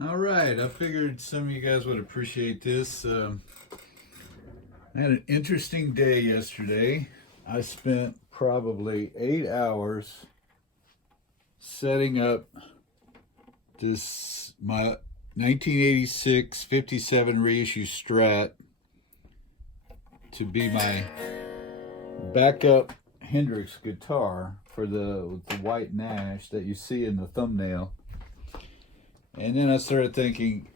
All right, I figured some of you guys would appreciate this. I had an interesting day yesterday. I spent probably 8 hours setting up my 1986 57 reissue Strat to be my backup Hendrix guitar for the white Nash that you see in the thumbnail. And then I started thinking,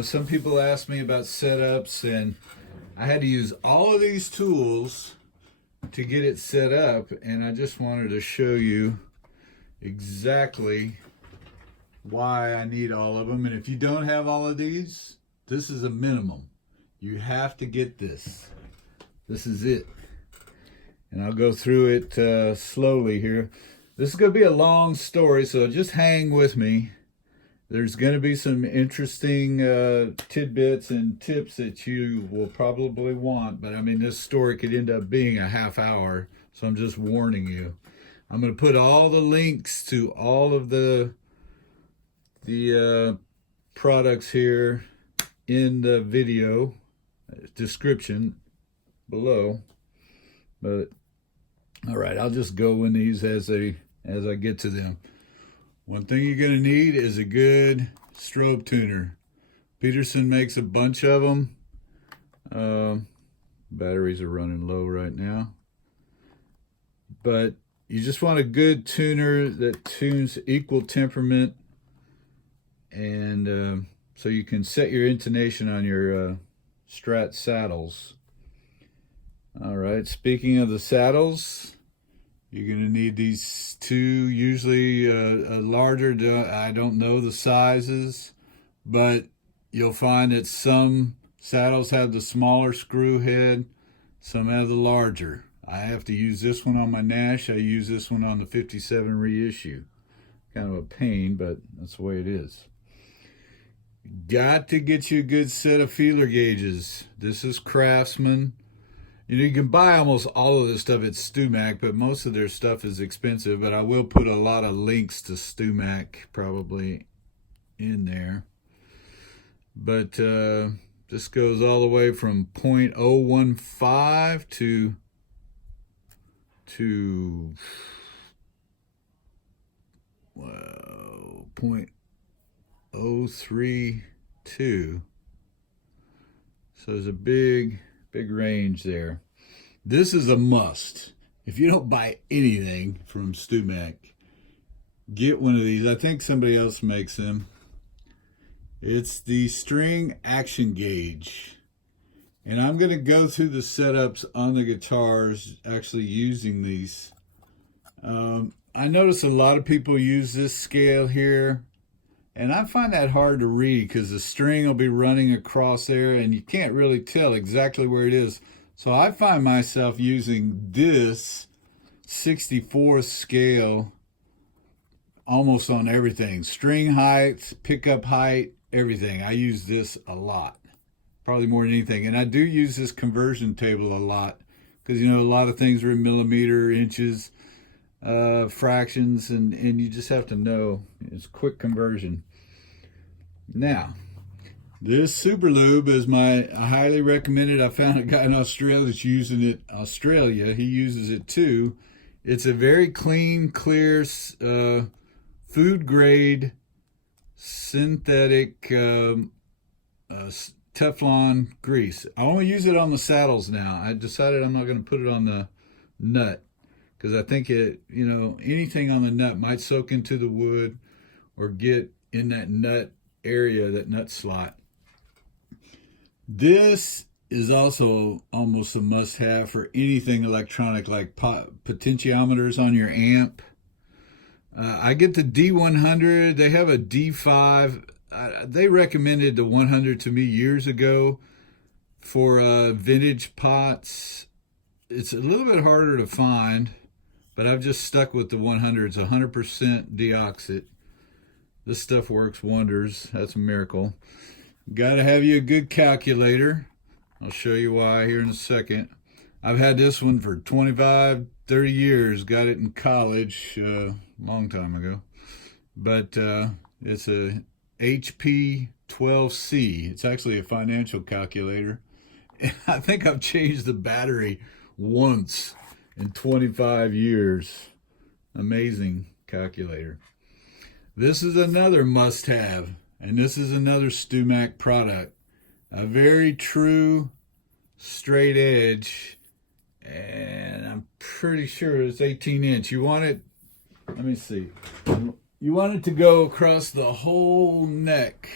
some people ask me about setups, and I had to use all of these tools to get it set up, and I just wanted to show you exactly why I need all of them. And if you don't have all of these, this is a minimum. You have to get this. This is it. And I'll go through it slowly here. This is going to be a long story, so just hang with me. There's going to be some interesting tidbits and tips that you will probably want, but I mean, this story could end up being a half hour, so I'm just warning you. I'm going to put all the links to all of the products here in the video description below. But all right, I'll just go in these as I get to them. One thing you're going to need is a good strobe tuner. Peterson makes a bunch of them. Batteries are running low right now. But you just want a good tuner that tunes equal temperament. And so you can set your intonation on your Strat saddles. All right, speaking of the saddles, you're going to need these two, usually a larger, I don't know the sizes, but you'll find that some saddles have the smaller screw head, some have the larger. I have to use this one on my Nash. I use this one on the 57 reissue. Kind of a pain, but that's the way it is. Got to get you a good set of feeler gauges. This is Craftsman. You can buy almost all of this stuff at StewMac, but most of their stuff is expensive. But I will put a lot of links to StewMac probably in there. But this goes all the way from 0.015 to 0.032. So there's a big range there. This is a must. If you don't buy anything from StewMac, get one of these. I think somebody else makes them. It's the string action gauge. And I'm going to go through the setups on the guitars actually using these. I notice a lot of people use this scale here. And I find that hard to read because the string will be running across there and you can't really tell exactly where it is. So I find myself using this 64th scale almost on everything. String height, pickup height, everything. I use this a lot, probably more than anything. And I do use this conversion table a lot because, a lot of things are in millimeter, inches, fractions, and you just have to know it's quick conversion. Now, this Super Lube is I highly recommended. I found a guy in Australia that's using it. He uses it too. It's a very clean, clear, food grade, synthetic Teflon grease. I only use it on the saddles now. I decided I'm not going to put it on the nut, because I think anything on the nut might soak into the wood or get in that nut area, that nut slot. This is also almost a must-have for anything electronic, like potentiometers on your amp. I get the D100. They have a D5. They recommended the 100 to me years ago for vintage pots. It's a little bit harder to find, but I've just stuck with the 100. It's 100% deoxit. This stuff works wonders. That's a miracle. Got to have you a good calculator. I'll show you why here in a second. I've had this one for 25, 30 years. Got it in college a long time ago. But it's a HP12C. It's actually a financial calculator. And I think I've changed the battery once in 25 years. Amazing calculator. This is another must-have, and this is another StewMac product. A very true straight edge, and I'm pretty sure it's 18-inch. You want it, let me see. You want it to go across the whole neck,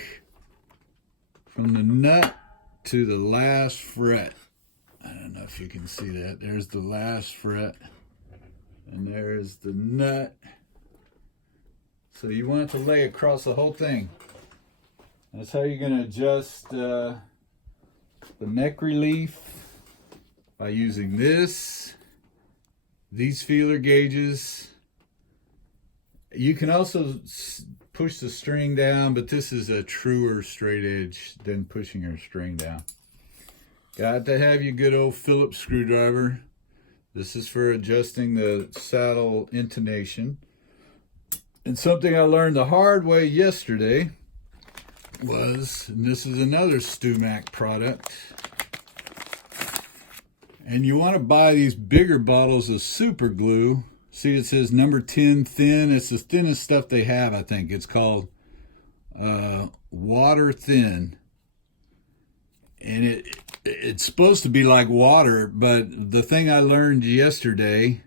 from the nut to the last fret. I don't know if you can see that. There's the last fret, and there's the nut. So you want it to lay across the whole thing. That's how you're going to adjust the neck relief, by using these feeler gauges. You can also push the string down, but this is a truer straight edge than pushing your string down. Got to have your good old Phillips screwdriver. This is for adjusting the saddle intonation. And something I learned the hard way yesterday was, and this is another StewMac product, and you want to buy these bigger bottles of super glue. See, it says number 10 thin. It's the thinnest stuff they have, I think. It's called water thin. And it's supposed to be like water, but the thing I learned yesterday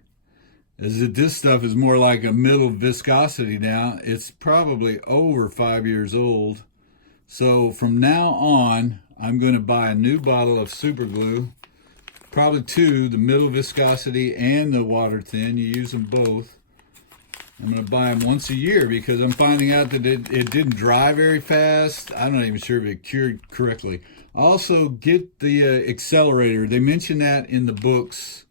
is that this stuff is more like a middle viscosity now. It's probably over 5 years old. So from now on, I'm going to buy a new bottle of super glue. Probably two, the middle viscosity and the water thin. You use them both. I'm going to buy them once a year because I'm finding out that it didn't dry very fast. I'm not even sure if it cured correctly. Also, get the accelerator. They mention that in the books.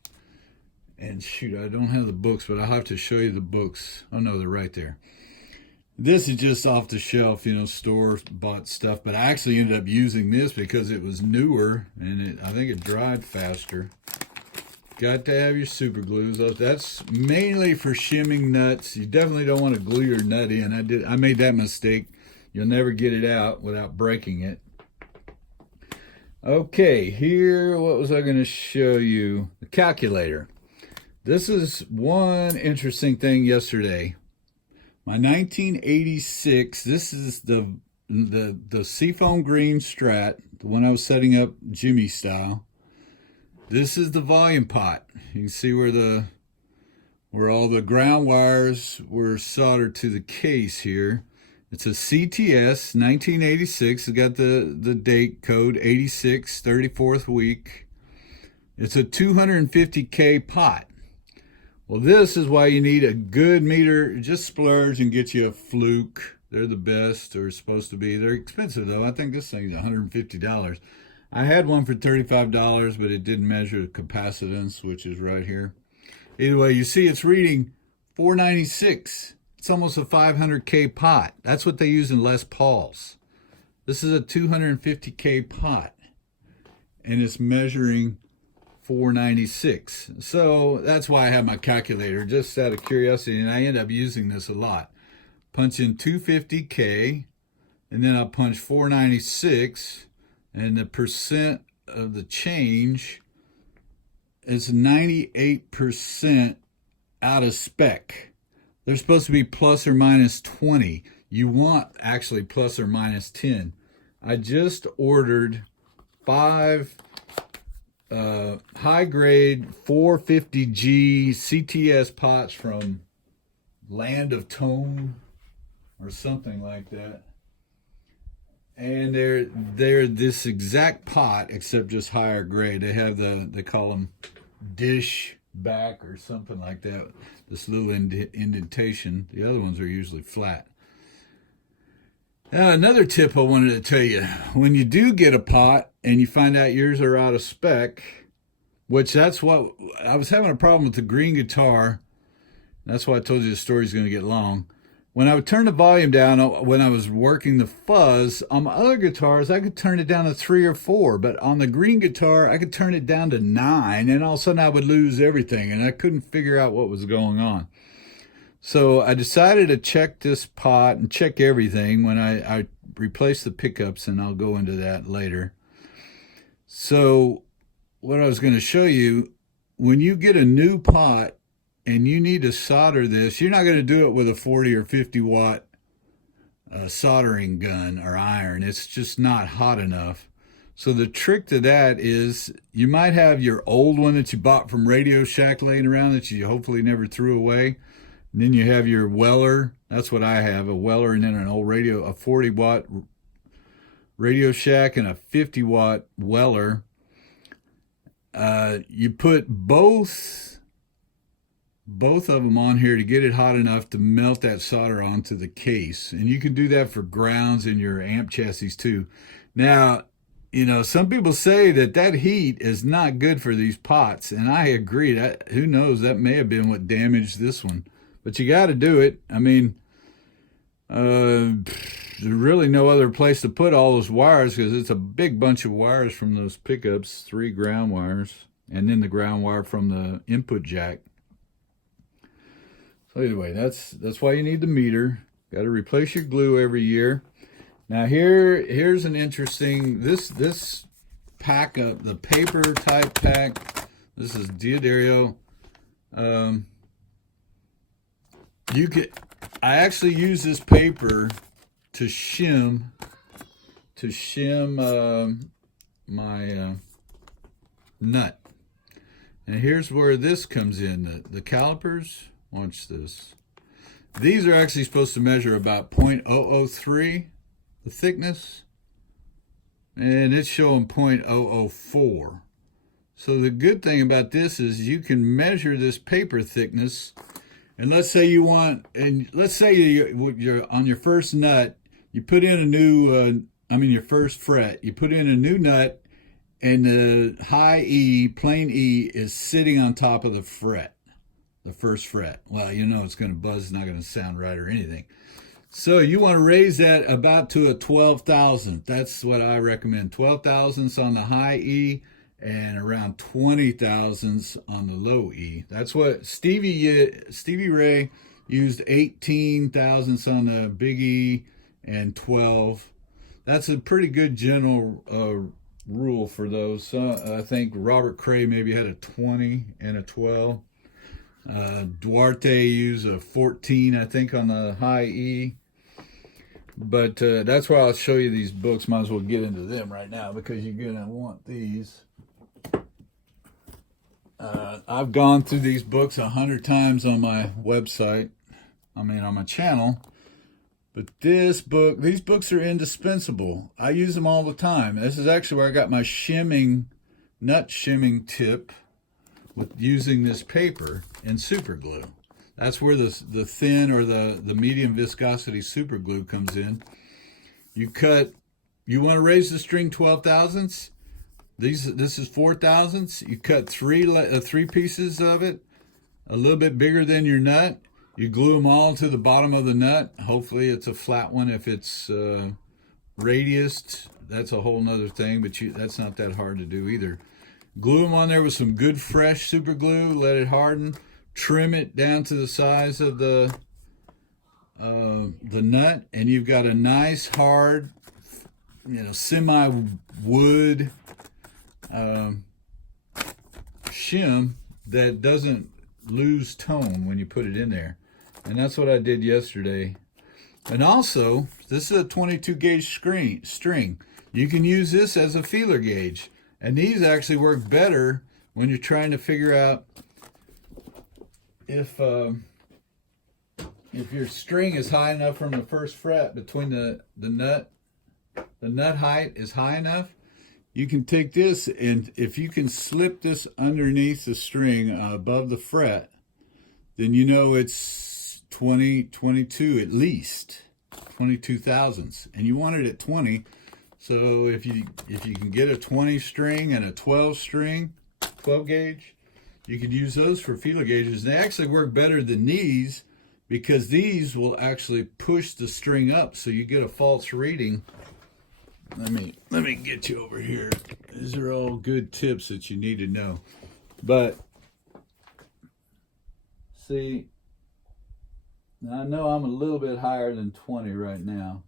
And shoot, I don't have the books, but I'll have to show you the books. Oh no, they're right there. This is just off the shelf, you know, store-bought stuff. But I actually ended up using this because it was newer, and I think it dried faster. Got to have your super glues. That's mainly for shimming nuts. You definitely don't want to glue your nut in. I made that mistake. You'll never get it out without breaking it. Okay, here, what was I going to show you? The calculator. This is one interesting thing yesterday. My 1986, this is the seafoam green Strat, the one I was setting up Jimi style. This is the volume pot. You can see where all the ground wires were soldered to the case here. It's a CTS 1986. It's got the date code 86, 34th week. It's a 250K pot. Well, this is why you need a good meter. Just splurge and get you a Fluke. They're the best, or supposed to be. They're expensive, though. I think this thing's $150. I had one for $35, but it didn't measure capacitance, which is right here. Either way, you see it's reading 496. It's almost a 500K pot. That's what they use in Les Pauls. This is a 250K pot, and it's measuring 496. So that's why I have my calculator, just out of curiosity, and I end up using this a lot. Punch in 250K, and then I'll punch 496, and the percent of the change is 98% out of spec. They're supposed to be plus or minus 20. You want actually plus or minus 10. I just ordered 5 high-grade 450G CTS pots from Land of Tone or something like that. And they're this exact pot, except just higher grade. They have they call them dish back or something like that. This little indentation. The other ones are usually flat. Now, another tip I wanted to tell you. When you do get a pot and you find out yours are out of spec, which that's what, I was having a problem with the green guitar. That's why I told you the story's going to get long. When I would turn the volume down, when I was working the fuzz, on my other guitars, I could turn it down to 3 or 4. But on the green guitar, I could turn it down to 9, and all of a sudden I would lose everything, and I couldn't figure out what was going on. So I decided to check this pot and check everything when I replace the pickups, and I'll go into that later. So what I was going to show you, when you get a new pot and you need to solder this, you're not going to do it with a 40 or 50 watt soldering gun or iron. It's just not hot enough. So the trick to that is you might have your old one that you bought from Radio Shack laying around that you hopefully never threw away. And then you have your Weller. That's what I have, a Weller, and then an old radio, a 40 watt Radio Shack and a 50 watt Weller. You put both of them on here to get it hot enough to melt that solder onto the case. And you can do that for grounds in your amp chassis too. Now, you know, some people say that heat is not good for these pots, and I agree. That, who knows, that may have been what damaged this one. But you got to do it. I mean, there's really no other place to put all those wires because it's a big bunch of wires from those pickups, 3 ground wires, and then the ground wire from the input jack. So anyway, that's why you need the meter. Got to replace your glue every year. Now here's an interesting, this pack up, the paper type pack. This is Diodario. I actually use this paper to shim my nut. And here's where this comes in. The calipers, watch this. These are actually supposed to measure about 0.003, the thickness, and it's showing 0.004. So the good thing about this is you can measure this paper thickness. And let's say you want, and let's say you're on your first nut, you put in a new, your first fret, you put in a new nut, and the high E, plain E, is sitting on top of the fret, the first fret. Well, you know it's going to buzz, it's not going to sound right or anything. So you want to raise that about to a 12,000th. That's what I recommend. 12 thousandths on the high E, and around 20 thousandths on the low E. That's what Stevie Ray used, 18 thousandths on the big E and 12. That's a pretty good general rule for those. I think Robert Cray maybe had a 20 and a 12. Duarte used a 14, I think, on the high E. But that's why I'll show you these books. Might as well get into them right now because you're going to want these. I've gone through these books 100 times on my website, on my channel, but these books are indispensable. I use them all the time. This is actually where I got my nut shimming tip with using this paper and super glue. That's where the thin or the medium viscosity super glue comes in. You want to raise the string 12 thousandths. This is 4 thousandths. You cut three pieces of it, a little bit bigger than your nut. You glue them all to the bottom of the nut. Hopefully it's a flat one. If it's radiused, that's a whole nother thing, but that's not that hard to do either. Glue them on there with some good fresh super glue. Let it harden. Trim it down to the size of the nut, and you've got a nice hard, semi-wood shim that doesn't lose tone when you put it in there. And that's what I did yesterday. And also, this is a 22 gauge string. You can use this as a feeler gauge. And these actually work better when you're trying to figure out if your string is high enough from the first fret between the nut height is high enough. You can take this, and if you can slip this underneath the string above the fret, then you know it's 22 at least, 22 thousandths, and you want it at 20. So if you can get a 20 string and a 12 gauge, you could use those for feeler gauges. They actually work better than these because these will actually push the string up, so you get a false reading. Let me get you over here. These are all good tips that you need to know. But see, I know I'm a little bit higher than 20 right now.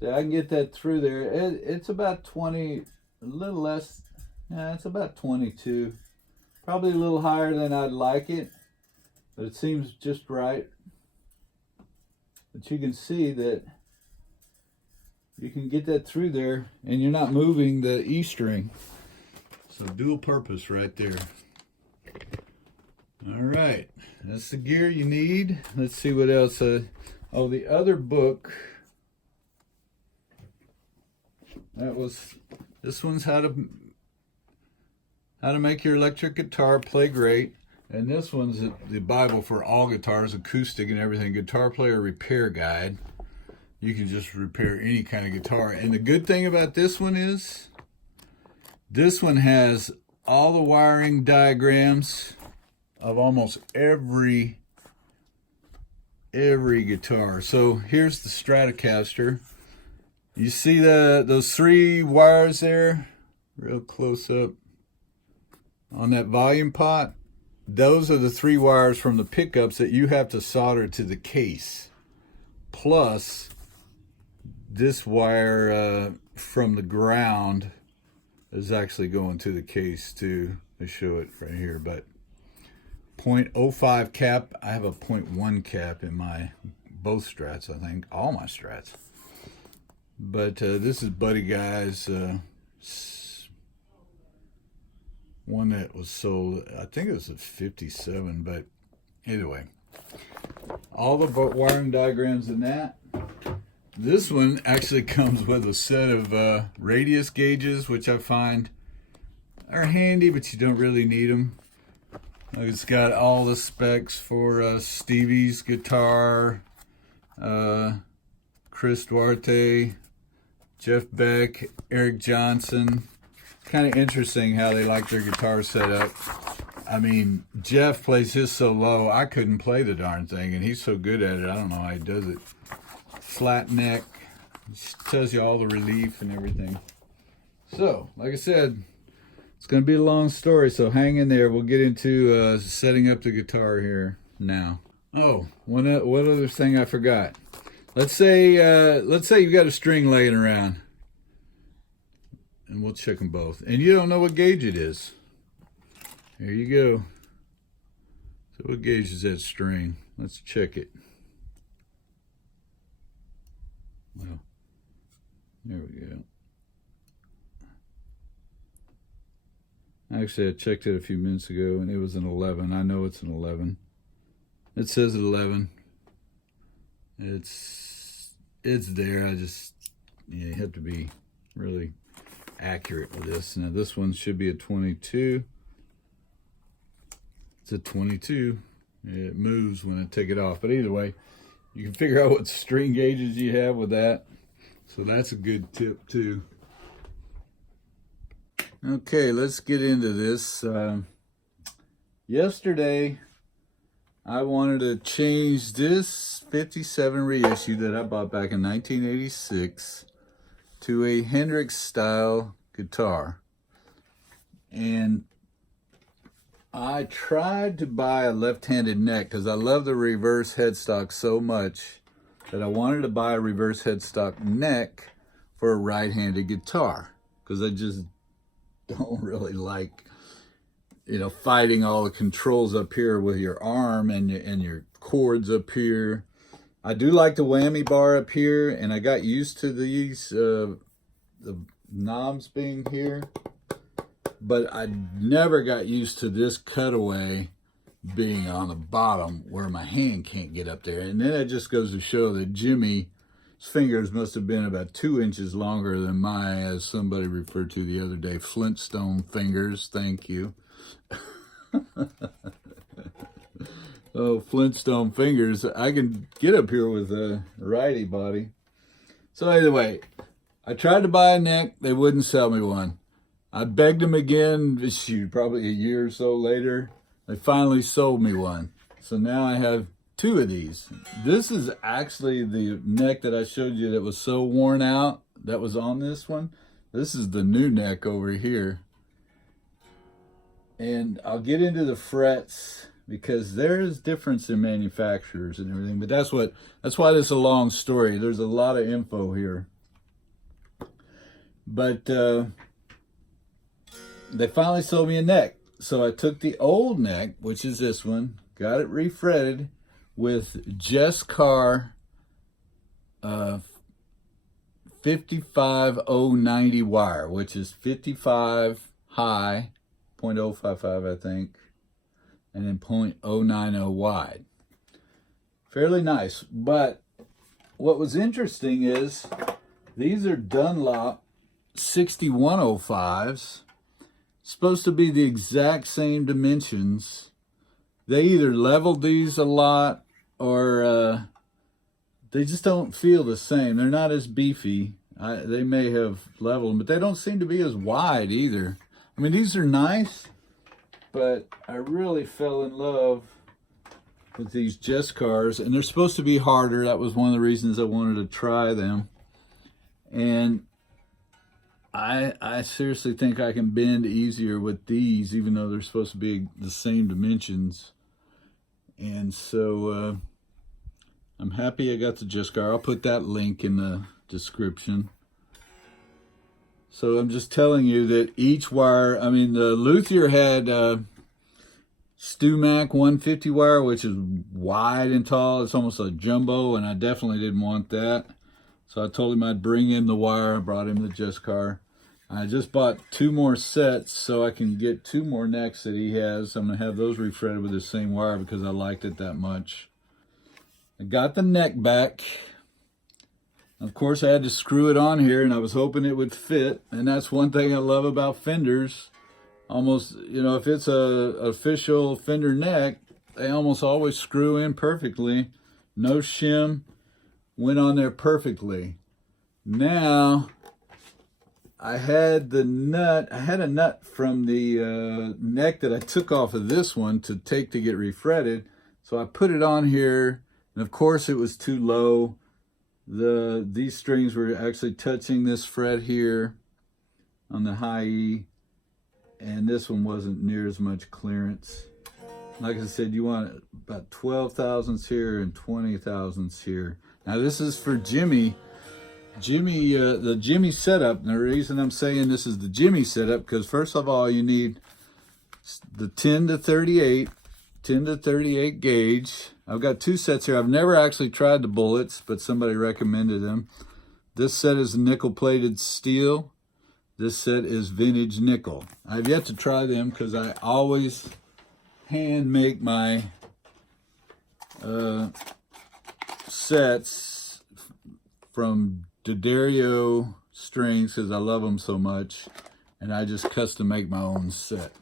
So I can get that through there. It's about 20, a little less. Yeah, it's about 22. Probably a little higher than I'd like it, but it seems just right. But you can see that you can get that through there and you're not moving the E string. So dual purpose right there. All right, that's the gear you need. Let's see what else. Oh, the other book, this one's how to make your electric guitar play great. And this one's the Bible for all guitars, acoustic and everything, guitar player repair guide. You can just repair any kind of guitar. And the good thing about this one is, this one has all the wiring diagrams of almost every guitar. So here's the Stratocaster. You see those 3 wires there, real close up on that volume pot? Those are the 3 wires from the pickups that you have to solder to the case. Plus this wire from the ground is actually going to the case too. They show it right here, but 0.05 cap. I have a 0.1 cap in my both Strats, I think, all my Strats. But this is Buddy Guy's one that was sold, I think it was a 57, but anyway, all the wiring diagrams in that. This one actually comes with a set of radius gauges, which I find are handy, but you don't really need them. It's got all the specs for Stevie's guitar, Chris Duarte, Jeff Beck, Eric Johnson. Kind of interesting how they like their guitars set up. I mean, Jeff plays his so low, I couldn't play the darn thing, and he's so good at it, I don't know how he does it. Flat neck, tells you all the relief and everything. So, like I said, it's going to be a long story, so hang in there. We'll get into setting up the guitar here now. Oh, one other thing I forgot. Let's say you got a string laying around, and we'll check them both, and you don't know what gauge it is. Here you go. So what gauge is that string? Let's check it. Well, there we go. Actually, I checked it a few minutes ago, and it was an 11. I know it's an 11. It says 11. It's there. You have to be really accurate with this. Now, this one should be a 22. It's a 22. It moves when I take it off. But either way, you can figure out what string gauges you have with that. So that's a good tip, too. Okay, let's get into this. Yesterday, I wanted to change this 57 reissue that I bought back in 1986 to a Hendrix style guitar. And I tried to buy a left-handed neck because I love the reverse headstock so much that I wanted to buy a reverse headstock neck for a right-handed guitar, because I just don't really like, fighting all the controls up here with your arm and your chords up here. I do like the whammy bar up here, and I got used to these the knobs being here, but I never got used to this cutaway being on the bottom where my hand can't get up there. And then it just goes to show that Jimmy's fingers must have been about 2 inches longer than mine, as somebody referred to the other day, Flintstone fingers. Thank you. Oh, Flintstone fingers. I can get up here with a righty body. So anyway, I tried to buy a neck. They wouldn't sell me one. I begged them again, probably a year or so later. They finally sold me one. So now I have 2 of these. This is actually the neck that I showed you that was so worn out that was on this one. This is the new neck over here. And I'll get into the frets because there is difference in manufacturers and everything, but that's why this is a long story. There's a lot of info here. But they finally sold me a neck. So I took the old neck, which is this one, got it refretted with Jess Carr 55090 wire, which is 55 high, 0.055 I think, and then 0.090 wide. Fairly nice. But what was interesting is these are Dunlop 6105s, supposed to be the exact same dimensions. They either leveled these a lot or they just don't feel the same. They're not as beefy. They may have leveled them, but they don't seem to be as wide either. I mean, these are nice, but I really fell in love with these Jess Cars, and they're supposed to be harder. That was one of the reasons I wanted to try them. And I seriously think I can bend easier with these, even though they're supposed to be the same dimensions. And so I'm happy I got the Jess Car. I'll put that link in the description. So I'm just telling you that each wire, I mean, the Luthier had StewMac 150 wire, which is wide and tall. It's almost a jumbo, and I definitely didn't want that. So I told him I'd bring him the wire. I brought him the Jess Car. I just bought 2 more sets so I can get 2 more necks that he has. I'm going to have those refretted with the same wire because I liked it that much. I got the neck back. Of course, I had to screw it on here, and I was hoping it would fit. And that's one thing I love about Fenders. Almost, you know, if it's a official Fender neck, they almost always screw in perfectly. No shim. Went on there perfectly. Now, I had a nut from the neck that I took off of this one to take to get refretted. So I put it on here, and of course it was too low. These strings were actually touching this fret here on the high E, and this one wasn't near as much clearance. Like I said, you want about 12 thousandths here and 20 thousandths here. Now this is for Jimi. The Jimi setup. And the reason I'm saying this is the Jimi setup, because first of all, you need the 10 to 38 gauge. I've got 2 sets here. I've never actually tried the bullets, but somebody recommended them. This set is nickel-plated steel. This set is vintage nickel. I've yet to try them because I always hand make my sets from D'Addario strings because I love them so much, and I just custom make my own set.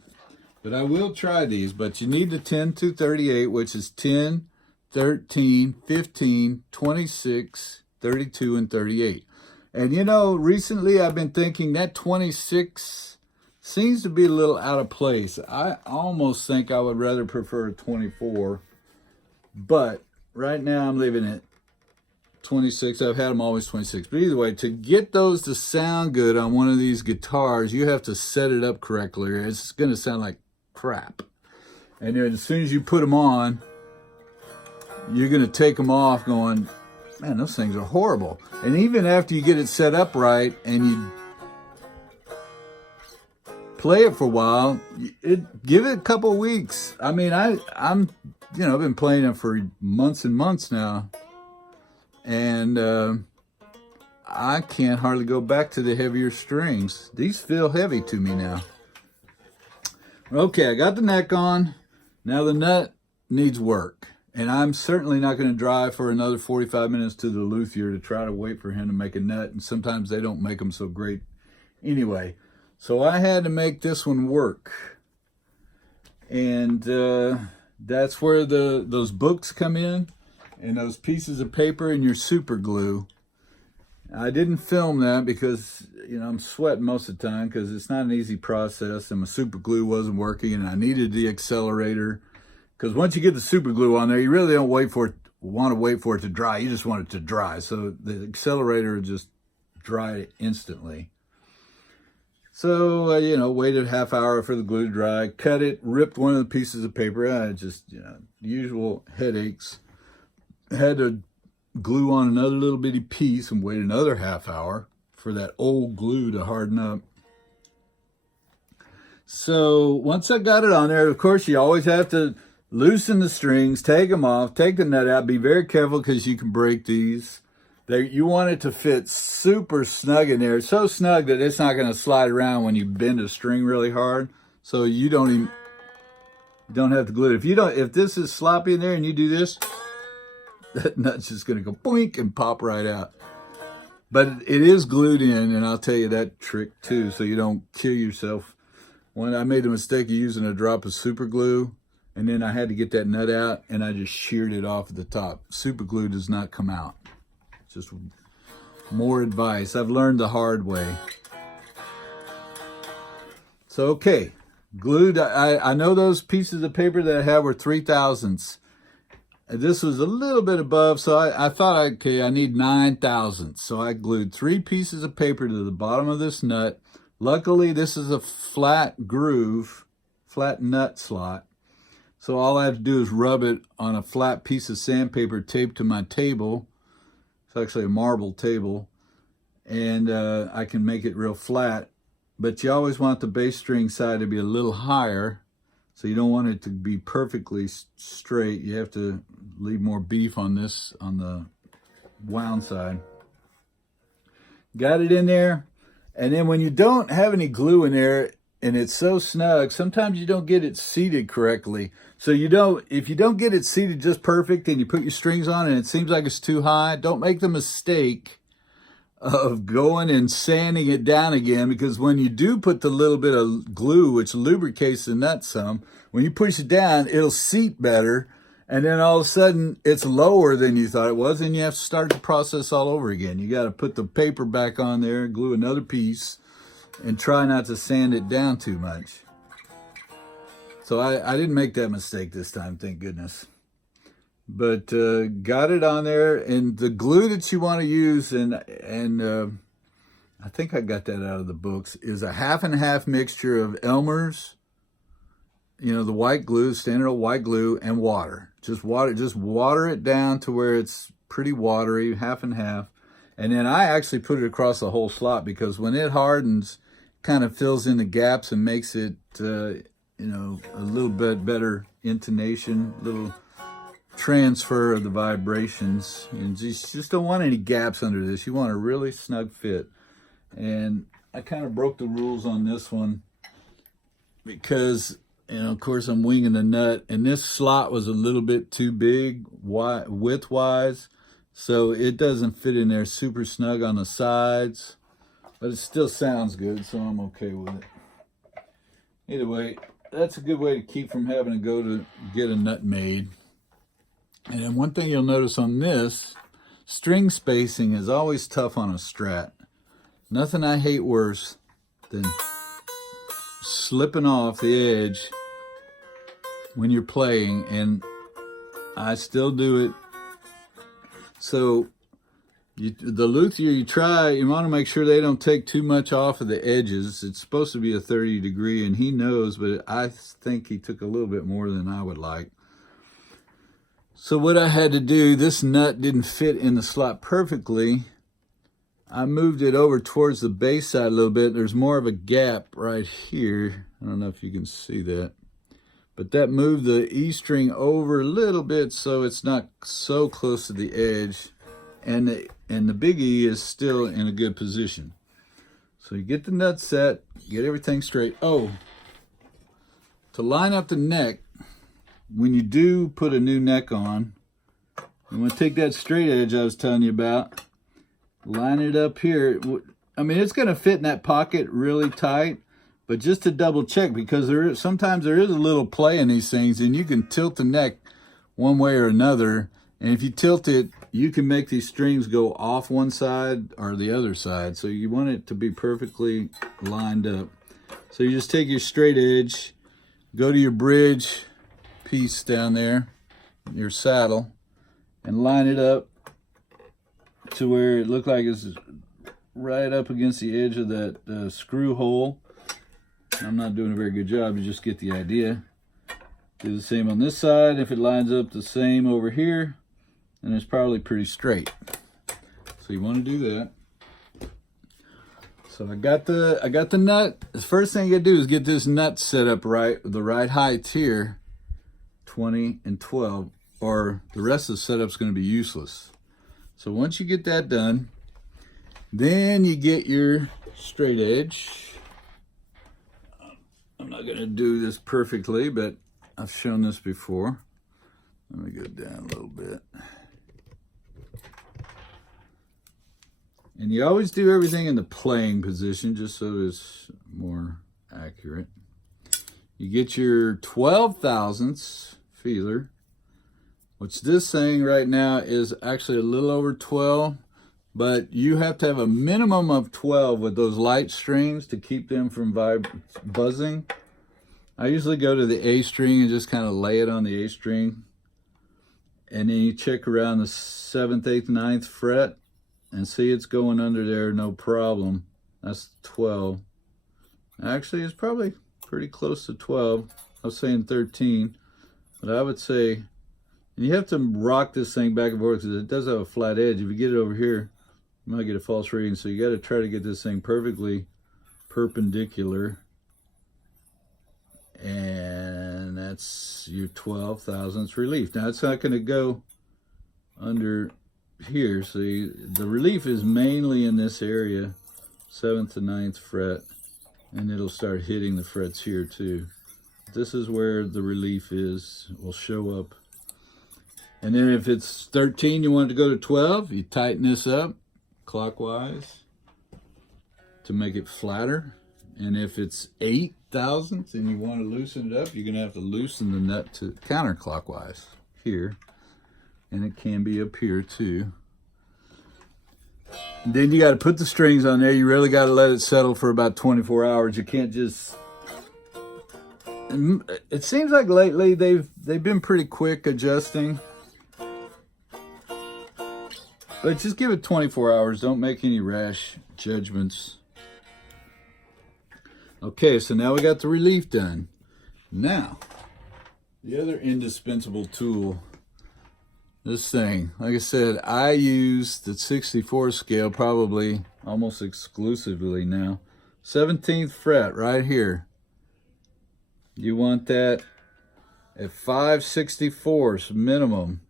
But I will try these. But you need the 10 to 38, which is 10, 13, 15, 26, 32, and 38. And you know, recently I've been thinking that 26 seems to be a little out of place. I almost think I would rather prefer a 24. But right now I'm leaving it 26. I've had them always 26. But either way, to get those to sound good on one of these guitars, you have to set it up correctly. It's going to sound like crap. And then as soon as you put them on, you're going to take them off going, man, those things are horrible. And even after you get it set up right and you play it for a while, give it a couple of weeks. I mean, I've been playing it for months and months now, and I can't hardly go back to the heavier strings. These feel heavy to me now. Okay, I got the neck on. Now the nut needs work. And I'm certainly not going to drive for another 45 minutes to the Luthier to try to wait for him to make a nut. And sometimes they don't make them so great anyway. So I had to make this one work. And that's where those books come in. And those pieces of paper and your super glue. I didn't film that because, you know, I'm sweating most of the time because it's not an easy process. And my super glue wasn't working. And I needed the accelerator. Because once you get the super glue on there, you really don't want to wait for it to dry. You just want it to dry. So the accelerator will just dry it instantly. So, waited a half hour for the glue to dry, cut it, ripped one of the pieces of paper. I just, usual headaches. Had to glue on another little bitty piece and wait another half hour. for that old glue to harden up. So once I got it on there, of course, you always have to loosen the strings, take them off, take the nut out. Be very careful because you can break these. You want it to fit super snug in there, so snug that it's not going to slide around when you bend a string really hard. So you don't have to glue it. If this is sloppy in there and you do this, that nut's just going to go boink and pop right out. But it is glued in, and I'll tell you that trick too, so you don't kill yourself. When I made the mistake of using a drop of super glue, and then I had to get that nut out, and I just sheared it off at the top. Super glue does not come out. Just more advice. I've learned the hard way. So, okay, glued. I know those pieces of paper that I had were 3/1000ths. This was a little bit above, so I thought, okay, I need 9/1000ths. So I glued 3 pieces of paper to the bottom of this nut. Luckily, this is a flat groove, flat nut slot. So all I have to do is rub it on a flat piece of sandpaper taped to my table. It's actually a marble table. And I can make it real flat. But you always want the bass string side to be a little higher. So you don't want it to be perfectly straight. You have to leave more beef on this, on the wound side. Got it in there. And then when you don't have any glue in there and it's so snug, sometimes you don't get it seated correctly. So if you don't get it seated just perfect and you put your strings on and it seems like it's too high, don't make the mistake of going and sanding it down again, because when you do put the little bit of glue, which lubricates the nut some, when you push it down, it'll seat better. And then all of a sudden it's lower than you thought it was, and you have to start the process all over again. You got to put the paper back on there, glue another piece, and try not to sand it down too much. So I didn't make that mistake this time, thank goodness. But got it on there, and the glue that you want to use, and I think I got that out of the books, is a half and half mixture of Elmer's, you know, the white glue, standard old white glue, and water. Just water it down to where it's pretty watery, half and half. And then I actually put it across the whole slot, because when it hardens, it kind of fills in the gaps and makes it, you know, a little bit better intonation, little transfer of the vibrations. And you just don't want any gaps under this. You want a really snug fit. And I kind of broke the rules on this one because, you know, of course I'm winging the nut, and this slot was a little bit too big width-wise, so it doesn't fit in there super snug on the sides, but it still sounds good, so I'm okay with it. Either way, that's a good way to keep from having to go to get a nut made. And then one thing you'll notice on this, string spacing is always tough on a Strat. Nothing I hate worse than slipping off the edge when you're playing, and I still do it. So the luthier you want to make sure they don't take too much off of the edges. It's supposed to be a 30 degree, and he knows, but I think he took a little bit more than I would like. So what I had to do, this nut didn't fit in the slot perfectly. I moved it over towards the bass side a little bit. There's more of a gap right here. I don't know if you can see that. But that moved the E string over a little bit so it's not so close to the edge. And the big E is still in a good position. So you get the nut set, get everything straight. Oh, to line up the neck, when you do put a new neck on, you want to take that straight edge I was telling you about, line it up here. I mean, it's going to fit in that pocket really tight, but just to double check, because sometimes there is a little play in these things, and you can tilt the neck one way or another, and if you tilt it, you can make these strings go off one side or the other side. So you want it to be perfectly lined up. So you just take your straight edge, go to your bridge piece down there, your saddle, and line it up to where it looked like it's right up against the edge of that screw hole. I'm not doing a very good job, you just get the idea. Do the same on this side. If it lines up the same over here, then it's probably pretty straight. So you want to do that. So I got the nut. The first thing you gotta do is get this nut set up right, the right height here, 20 and 12, or the rest of the setup's gonna be useless. So once you get that done, then you get your straight edge. I'm not gonna do this perfectly, but I've shown this before. Let me go down a little bit. And you always do everything in the playing position just so it's more accurate. You get your 12 thousandths feeler, which this thing right now is actually a little over 12, but you have to have a minimum of 12 with those light strings to keep them from buzzing. I usually go to the A string and just kind of lay it on the A string. And then you check around the 7th, 8th, 9th fret and see it's going under there, no problem. That's 12. Actually, it's probably pretty close to 12. I was saying 13, but I would say, and you have to rock this thing back and forth because it does have a flat edge. If you get it over here, you might get a false reading. So you got to try to get this thing perfectly perpendicular. And that's your 12 thousandths relief. Now it's not going to go under here. See, the relief is mainly in this area, 7th to 9th fret, and it'll start hitting the frets here too. This is where the relief will show up. And then if it's 13, you want it to go to 12, you tighten this up clockwise to make it flatter. And if it's 8 thousandths and you want to loosen it up, you're going to have to loosen the nut to counterclockwise here. And it can be up here too. And then you got to put the strings on there. You really got to let it settle for about 24 hours. You can't just... It seems like lately they've been pretty quick adjusting. But just give it 24 hours. Don't make any rash judgments. Okay, so now we got the relief done. Now, the other indispensable tool, this thing. Like I said, I use the 64 scale probably almost exclusively now. 17th fret right here. You want that at 5/64 minimum.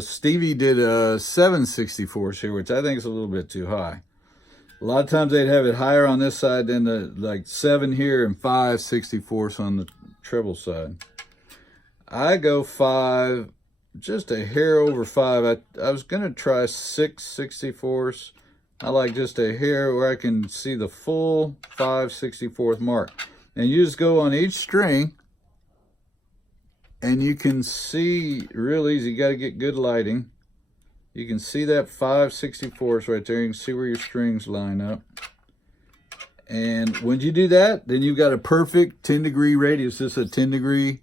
Stevie did a 7/64 here, which I think is a little bit too high. A lot of times they'd have it higher on this side than the like 7 here and 5/64 on the treble side. I go 5, just a hair over 5. I was gonna try 6/64. I like just a hair where I can see the full 5/64 mark. And you just go on each string and you can see real easy. You got to get good lighting. You can see that 5/64 right there. You can see where your strings line up. And when you do that, then you've got a perfect 10-degree radius. This is a 10-degree,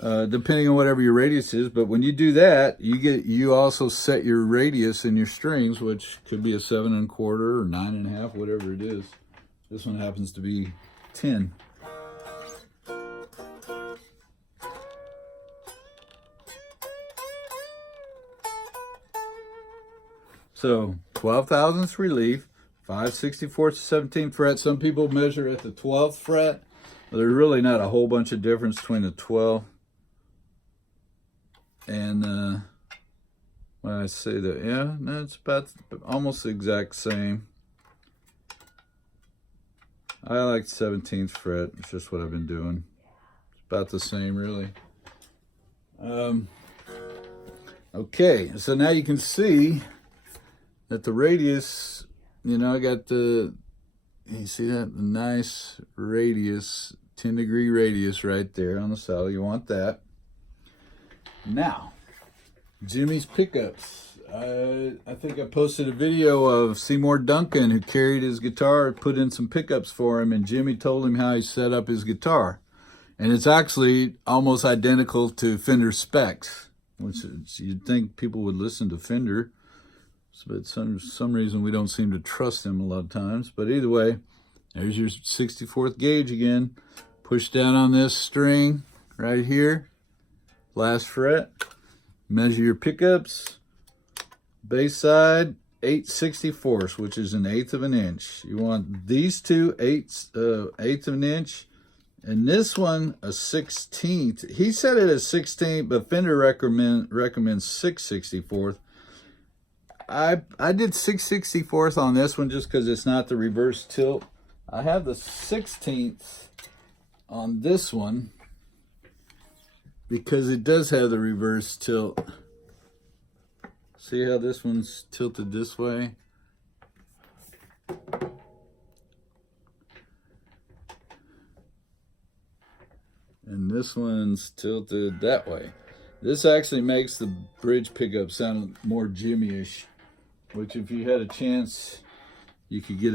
depending on whatever your radius is. But when you do that, you also set your radius in your strings, which could be a 7 1/4 or 9 1/2, whatever it is. This one happens to be 10. So 12 thousandths relief, 5/64 to 17th fret. Some people measure at the 12th fret. But there's really not a whole bunch of difference between the 12th and when I say that, yeah, no, it's about almost the exact same. I like 17th fret. It's just what I've been doing. It's about the same, really. Okay, so now you can see that the radius, you know, I got the, you see that? The nice radius, 10-degree radius right there on the saddle. You want that. Now, Jimi's pickups. I think I posted a video of Seymour Duncan, who carried his guitar, put in some pickups for him, and Jimi told him how he set up his guitar. And it's actually almost identical to Fender specs, which you'd think people would listen to Fender, but some reason we don't seem to trust them a lot of times. But either way, there's your 64th gauge again. Push down on this string right here, last fret. Measure your pickups. Bass side, 8/64, which is 1/8 of an inch. You want these two 1/8 of an inch, and this one a 1/16. He said it as 16, but Fender recommends 6/64. I did 6/64 on this one just because it's not the reverse tilt. I have the 16th on this one because it does have the reverse tilt. See how this one's tilted this way? And this one's tilted that way. This actually makes the bridge pickup sound more Jimi-ish, which if you had a chance, you could get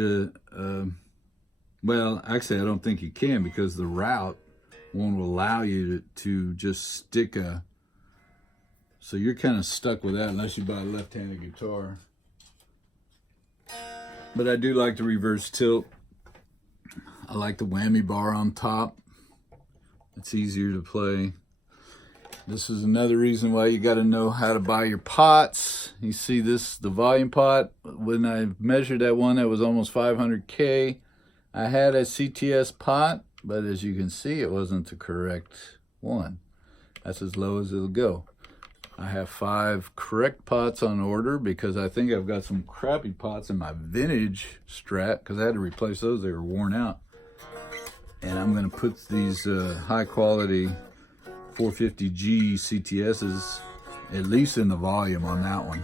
well, actually I don't think you can because the route won't allow you to just stick a, so you're kind of stuck with that unless you buy a left-handed guitar. But I do like the reverse tilt. I like the whammy bar on top. It's easier to play. This is another reason why you got to know how to buy your pots. You see this, the volume pot. When I measured that one, that was almost 500K. I had a CTS pot, but as you can see, it wasn't the correct one. That's as low as it'll go. I have 5 correct pots on order because I think I've got some crappy pots in my vintage Strat because I had to replace those. They were worn out. And I'm going to put these high quality 450G CTSs at least in the volume on that one.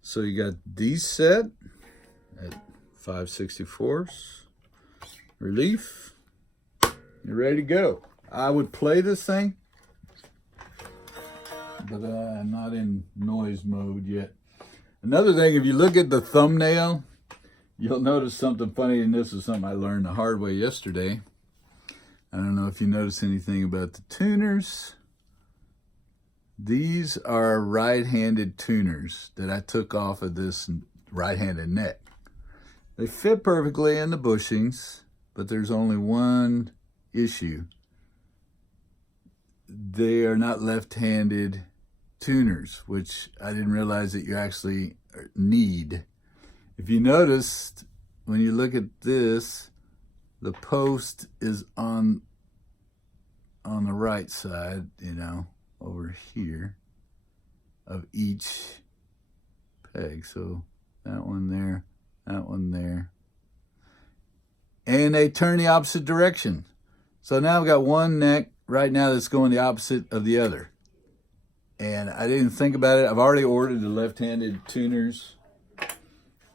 So you got these set at 5/64 relief. You're ready to go. I would play this thing, but I'm not in noise mode yet. Another thing, if you look at the thumbnail, you'll notice something funny, and this is something I learned the hard way yesterday. I don't know if you notice anything about the tuners. These are right-handed tuners that I took off of this right-handed neck. They fit perfectly in the bushings, but there's only one issue. They are not left-handed tuners, which I didn't realize that you actually need. If you noticed, when you look at this, the post is on the right side, you know, over here of each peg. So that one there, that one there. And they turn the opposite direction. So now I've got one neck right now that's going the opposite of the other. And I didn't think about it. I've already ordered the left-handed tuners.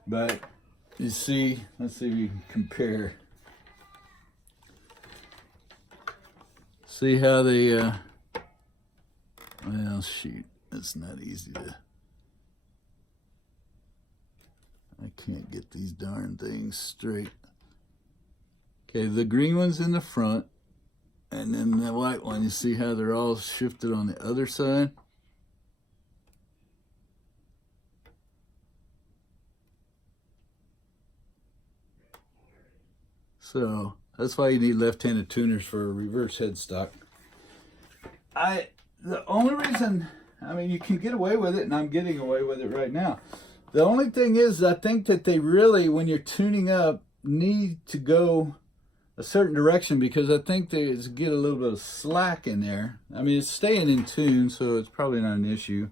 But you see, let's see if we can compare. See how they, well, shoot, it's not easy to, I can't get these darn things straight. Okay, the green one's in the front, and then the white one, you see how they're all shifted on the other side? So that's why you need left-handed tuners for a reverse headstock. The only reason, I mean, you can get away with it, and I'm getting away with it right now. The only thing is, I think that they really, when you're tuning up, need to go a certain direction because I think they get a little bit of slack in there. I mean, it's staying in tune, so it's probably not an issue.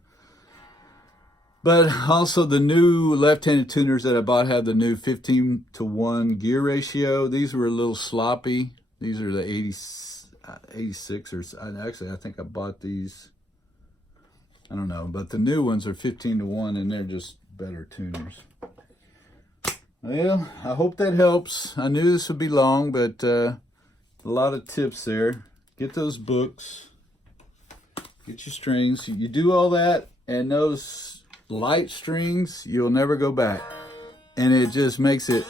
But also the new left-handed tuners that I bought have the new 15:1 gear ratio. These were a little sloppy. These are the 86 or actually I think I bought these, I don't know, but the new ones are 15:1 and they're just better tuners. Well, I hope that helps. I knew this would be long, but a lot of tips there. Get those books, get your strings. You do all that, and those light strings, you'll never go back. And it just makes it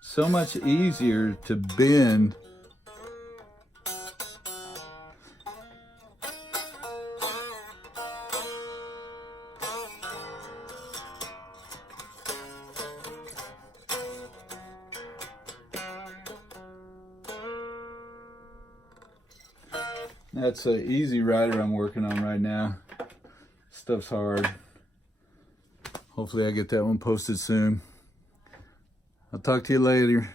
so much easier to bend. That's an Easy Rider I'm working on right now. stuff's hard. Hopefully I get that one posted soon. I'll talk to you later.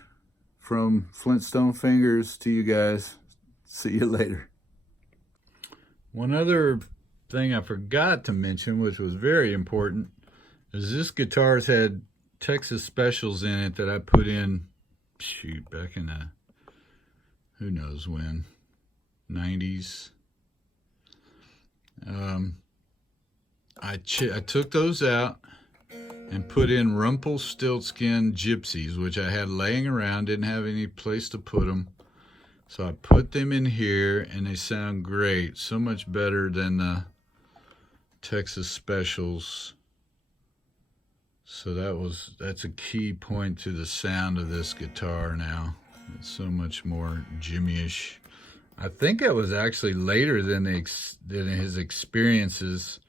From Flintstone Fingers to you guys. See you later. One other thing I forgot to mention, which was very important, is this guitar's had Texas specials in it that I put in, shoot, back in the, who knows when, 90s. I took those out and put in Rumpelstiltskin Gypsies, which I had laying around, didn't have any place to put them. So I put them in here, and they sound great. So much better than the Texas specials. So that's a key point to the sound of this guitar now. It's so much more Jimi-ish. I think it was actually later than his experiences.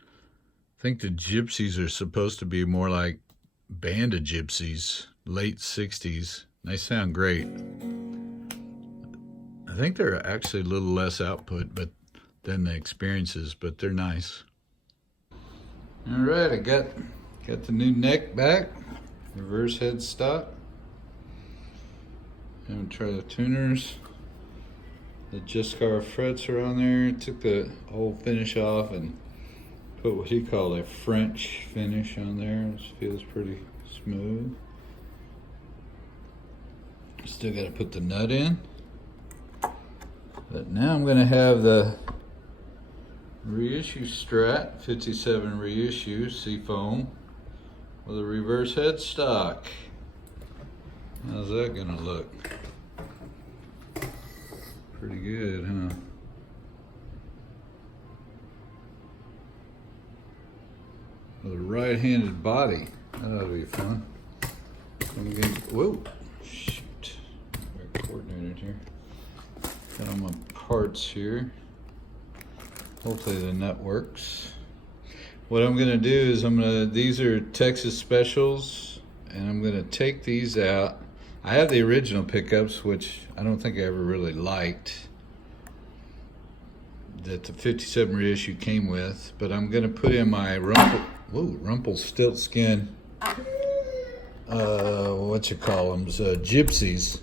I think the Gypsies are supposed to be more like Band of Gypsies, late 60s. They sound great. I think they're actually a little less output than the experiences, but they're nice. All right, I got the new neck back, reverse headstock. I'm gonna try the tuners. The Jescar frets are on there. Took the whole finish off and put what he called a French finish on there. It feels pretty smooth. Still got to put the nut in. But now I'm going to have the reissue Strat 57 reissue Seafoam with a reverse headstock. How's that going to look? Pretty good, huh? With a right-handed body. That'll be fun. Whoa, shoot. Very coordinated here. Got all my parts here. Hopefully the nut works. What I'm gonna do is these are Texas specials, and I'm gonna take these out. I have the original pickups, which I don't think I ever really liked, that the 57 reissue came with, but I'm gonna put in my Rumpelstiltskin, Gypsies.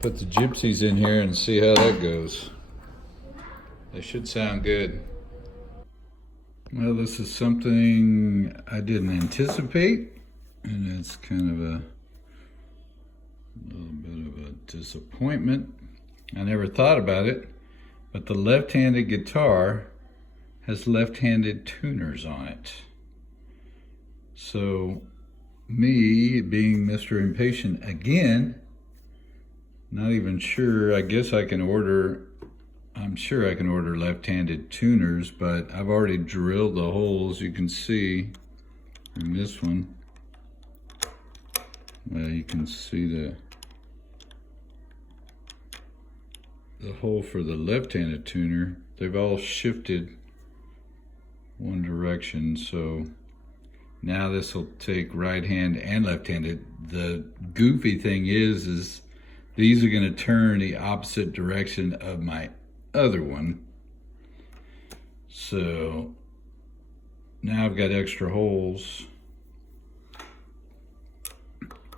Put the Gypsies in here and see how that goes. They should sound good. Well, this is something I didn't anticipate, and it's kind of a little bit of a disappointment. I never thought about it, but the left-handed guitar has left-handed tuners on it. So me being Mr. Impatient again, not even sure, I'm sure I can order left-handed tuners, but I've already drilled the holes, you can see in this one. Well, you can see the hole for the left-handed tuner. They've all shifted one direction, so now this will take right hand and left-handed. The goofy thing is these are going to turn the opposite direction of my other one. So now I've got extra holes.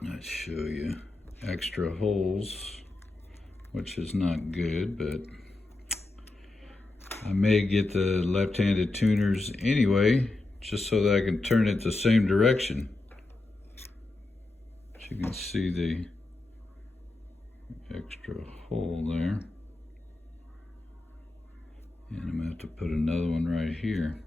I'll show you extra holes, which is not good, but I may get the left-handed tuners anyway, just so that I can turn it the same direction. But you can see the extra hole there. And I'm gonna have to put another one right here.